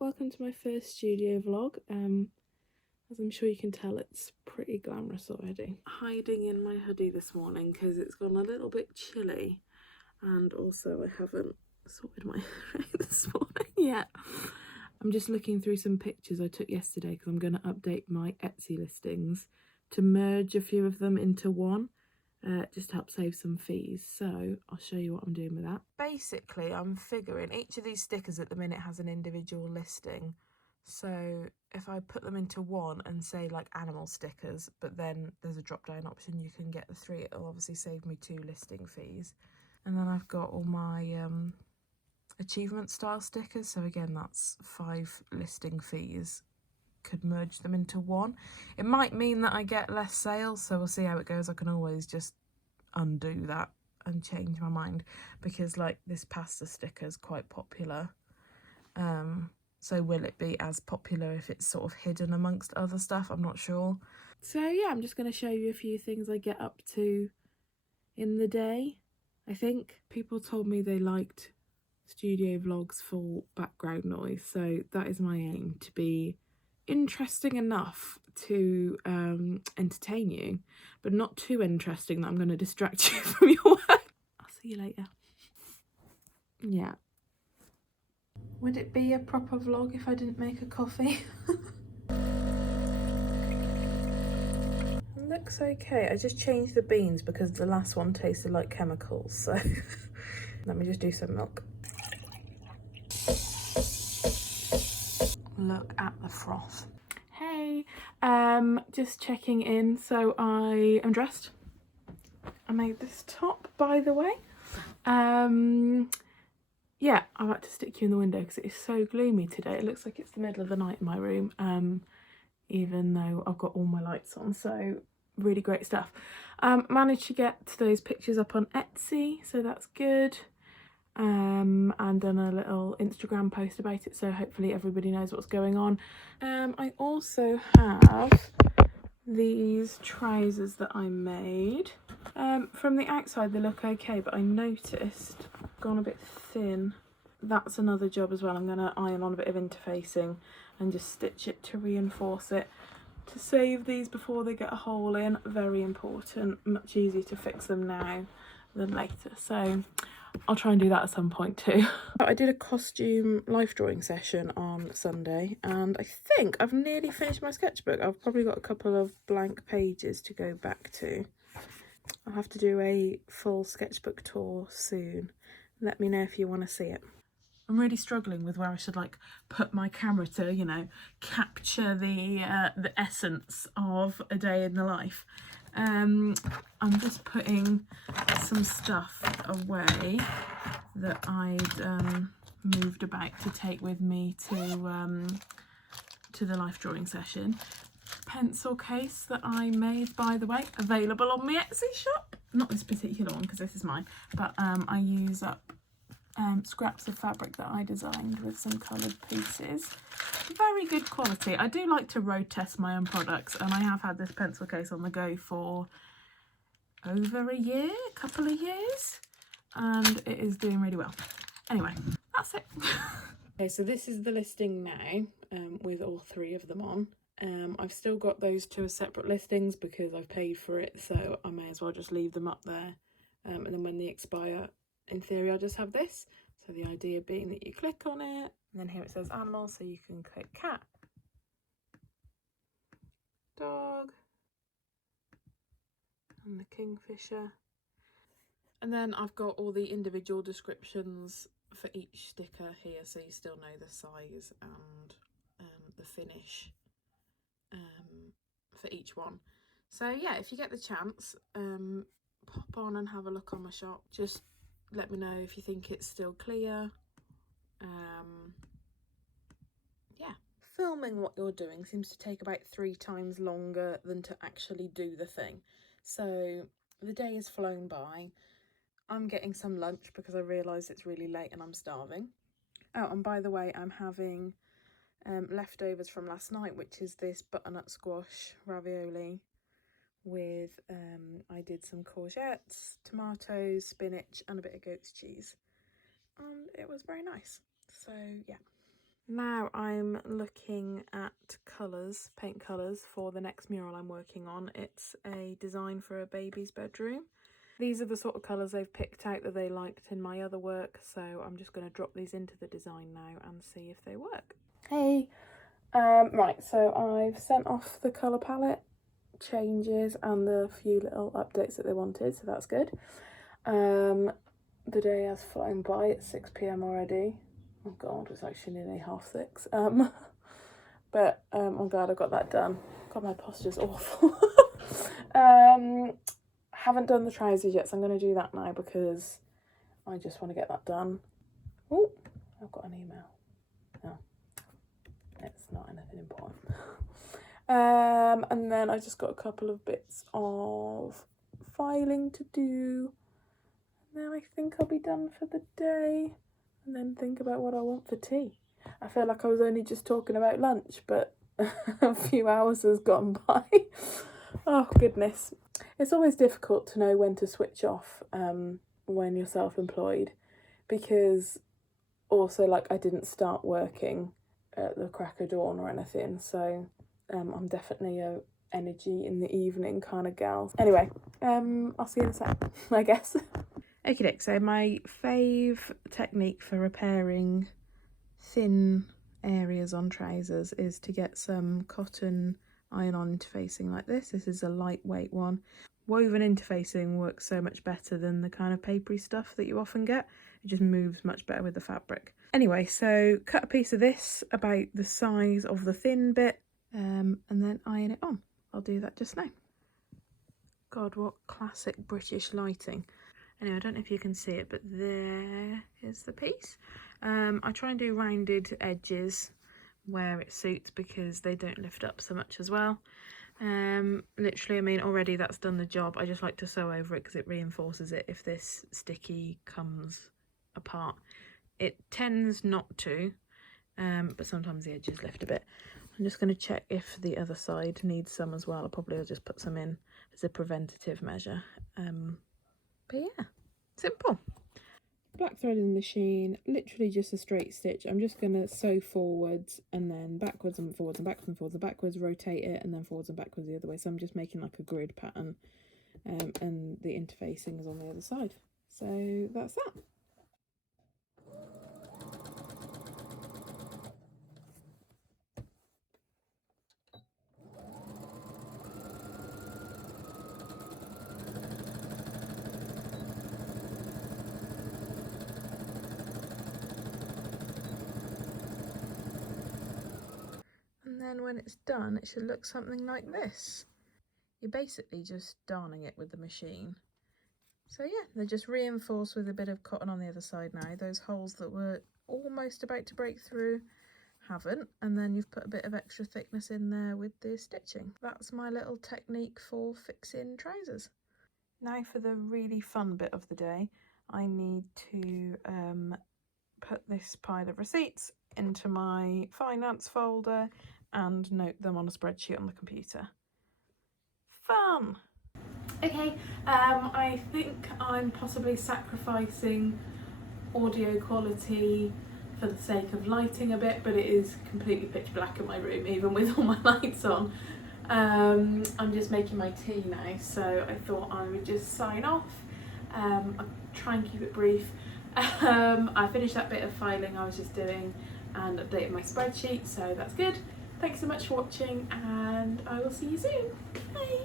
welcome to my first studio vlog. As I'm sure you can tell, it's pretty glamorous already. Hiding in my hoodie this morning because it's gone a little bit chilly, and also I haven't sorted my hair this morning yet. I'm just looking through some pictures I took yesterday because I'm going to update my Etsy listings to merge a few of them into one. Just to help save some fees, so I'll show you what I'm doing with that. Basically, I'm figuring each of these stickers at the minute has an individual listing, so if I put them into one and say like animal stickers, but then there's a drop down option you can get the 3, it'll obviously save me 2 listing fees. And then I've got all my achievement style stickers, so again that's 5 listing fees. Could merge them into one. It might mean that I get less sales, so we'll see how it goes. I can always just undo that and change my mind, because like this pasta sticker is quite popular, so will it be as popular if it's sort of hidden amongst other stuff? I'm not sure. So yeah, I'm just going to show you a few things I get up to in the day. I think people told me they liked studio vlogs for background noise, so that is my aim, to be interesting enough to entertain you, but not too interesting that I'm going to distract you from your work. I'll see you later. Yeah. Would it be a proper vlog if I didn't make a coffee? Looks okay. I just changed the beans because the last one tasted like chemicals, so let me just do some milk. Look at the froth. Hey, just checking in. So I am dressed. I made this top, by the way. Yeah, I like to stick you in the window because it is so gloomy today. It looks like it's the middle of the night in my room, even though I've got all my lights on, so really great stuff. Managed to get those pictures up on Etsy, so that's good. And done a little Instagram post about it, so hopefully everybody knows what's going on. I also have these trousers that I made. From the outside they look okay, but I noticed I've gone a bit thin. That's another job as well. I'm going to iron on a bit of interfacing and just stitch it to reinforce it, to save these before they get a hole in. Very important. Much easier to fix them now than later, so I'll try and do that at some point too. I did a costume life drawing session on Sunday, and I think I've nearly finished my sketchbook. I've probably got a couple of blank pages to go back to. I'll have to do a full sketchbook tour soon. Let me know if you want to see it. I'm really struggling with where I should like put my camera to, you know, capture the essence of a day in the life. I'm just putting some stuff away that I'd moved about to take with me to the life drawing session. Pencil case that I made, by the way, available on my Etsy shop. Not this particular one because this is mine, but I use up scraps of fabric that I designed with some coloured pieces. Very good quality. I do like to road test my own products, and I have had this pencil case on the go for over a year, a couple of years, and it is doing really well. Anyway, that's it. Okay, so this is the listing now, with all 3 of them on. I've still got those 2 as separate listings because I've paid for it, so I may as well just leave them up there, and then when they expire, in theory I'll just have this. So the idea being that you click on it, and then here it says animal, so you can click cat, dog, and the kingfisher. And then I've got all the individual descriptions for each sticker here, so you still know the size and the finish for each one. So yeah, if you get the chance, pop on and have a look on my shop. Just let me know if you think it's still clear. Yeah. Filming what you're doing seems to take about 3 times longer than to actually do the thing. So the day has flown by. I'm getting some lunch because I realise it's really late and I'm starving. Oh, and by the way, I'm having leftovers from last night, which is this butternut squash ravioli with, I did some courgettes, tomatoes, spinach and a bit of goat's cheese. And it was very nice. So yeah. Now I'm looking at colours, paint colours for the next mural I'm working on. It's a design for a baby's bedroom. These are the sort of colours they've picked out that they liked in my other work, so I'm just going to drop these into the design now and see if they work. Hey! Right, so I've sent off the colour palette changes and the few little updates that they wanted, so that's good. The day has flown by, it's 6 PM already. Oh god, it's actually nearly 6:30. But I'm glad I got that done. God, my posture's awful. Haven't done the trousers yet, so I'm going to do that now because I just want to get that done. Oh, I've got an email. No, it's not anything important. And then I just got a couple of bits of filing to do. And then I think I'll be done for the day. And then think about what I want for tea. I feel like I was only just talking about lunch, but a few hours has gone by. Oh, goodness. It's always difficult to know when to switch off when you're self-employed, because also, like, I didn't start working at the crack of dawn or anything, so I'm definitely a energy in the evening kind of gal. Anyway, I'll see you in a sec, I guess. Okay, so my fave technique for repairing thin areas on trousers is to get some cotton iron-on interfacing like this. This is a lightweight one. Woven interfacing works so much better than the kind of papery stuff that you often get. It just moves much better with the fabric. Anyway, so cut a piece of this about the size of the thin bit and then iron it on. I'll do that just now. God, what classic British lighting. Anyway, I don't know if you can see it, but there is the piece. I try and do rounded edges where it suits because they don't lift up so much as well. Literally, I mean, already that's done the job. I just like to sew over it because it reinforces it if this sticky comes apart. It tends not to, but sometimes the edges lift a bit. I'm just going to check if the other side needs some as well. I'll just put some in as a preventative measure. But yeah, simple. Black thread in the sheen, literally just a straight stitch. I'm just going to sew forwards and then backwards and forwards and backwards and forwards and backwards, rotate it and then forwards and backwards the other way. So I'm just making like a grid pattern and the interfacing is on the other side. So that's that. And then when it's done, it should look something like this. You're basically just darning it with the machine. So yeah, they're just reinforced with a bit of cotton on the other side now. Those holes that were almost about to break through haven't, and then you've put a bit of extra thickness in there with the stitching. That's my little technique for fixing trousers. Now for the really fun bit of the day, I need to put this pile of receipts into my finance folder and note them on a spreadsheet on the computer. Fun! Okay, I think I'm possibly sacrificing audio quality for the sake of lighting a bit, but it is completely pitch black in my room, even with all my lights on. I'm just making my tea now, so I thought I would just sign off. I'll try and keep it brief. I finished that bit of filing I was just doing and updated my spreadsheet, so that's good. Thanks so much for watching, and I will see you soon. Bye!